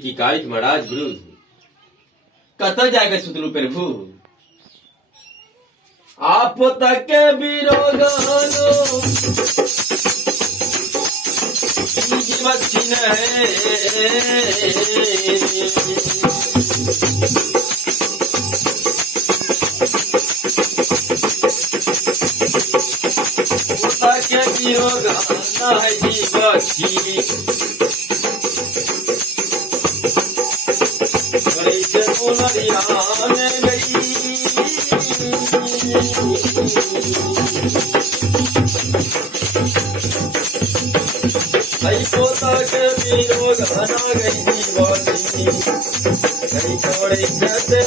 की कारिक महाराज गुरु कत जाएगा सुतलू प्रभु आप तक बिरोगलो जीवक्षिण है के वियोग न है जीवक्षी पोता के वियोग न गई जीवक्षी गई छोड़े जैसे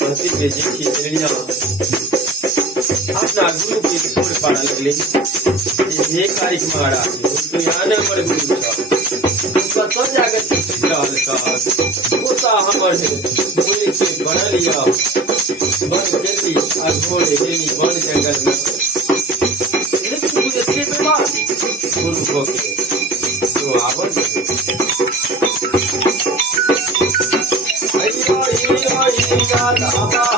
दुनिया अपना गुरु के छोड़ पाड़ा लगले ये कारिक महाराज तो यहाँ न मर गुरु का तो जाकर रहल का पोता हमर बोले के बना लिया बन केली आ घोड़े लेनी बन जंगल में लेकिन मुझे के बात गुरु को के तो आवड़ आई आई आई आई